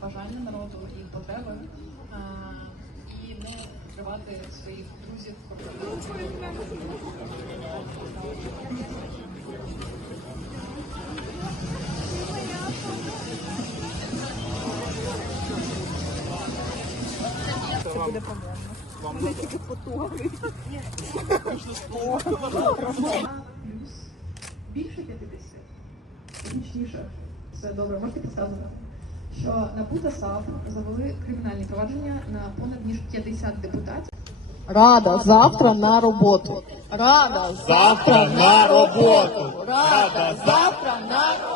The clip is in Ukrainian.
бажання народу і потреби, і не відкривати своїх друзів Це буде по-моєму. Тільки потуги. більше 50, технічніше, все добре, можете підказувати, що НАБУ та САП завели кримінальні провадження на понад ніж 50 депутатів. Рада завтра на роботу. Рада Завтра на роботу. Рада завтра на роботу.